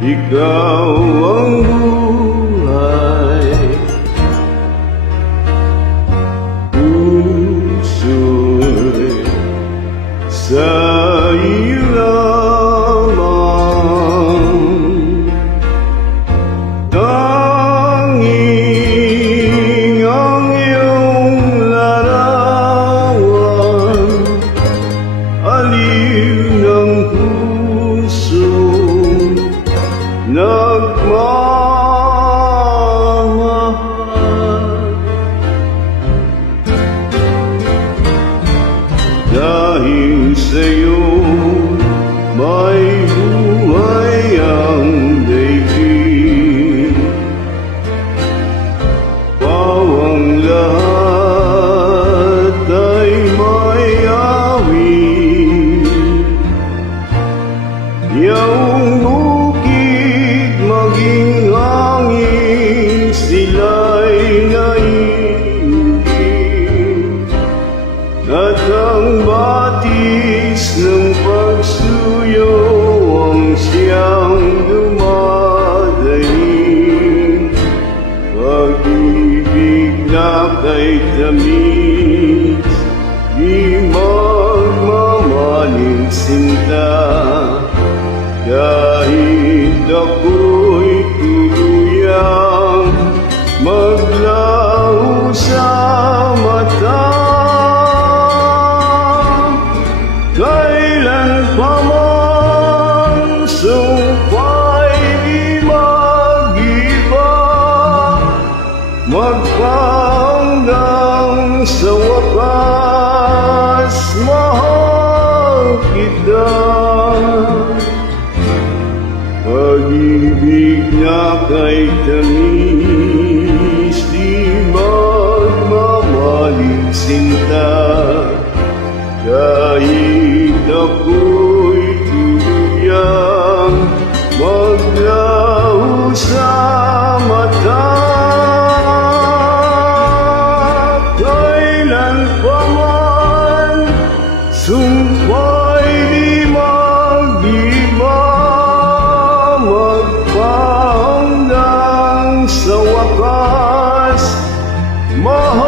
一个我 Dahil sa'yo may siyang dumadaing Pag-ibig na kay tamis Di magmamaling sinta. Kahit ako'y tuluyang Maglaho sa mata. Kailan pa man kita Pag-ibig na kay tamis Di magmamaling sinta. Kahit ako'y tuluyang Maglaho 어, 어.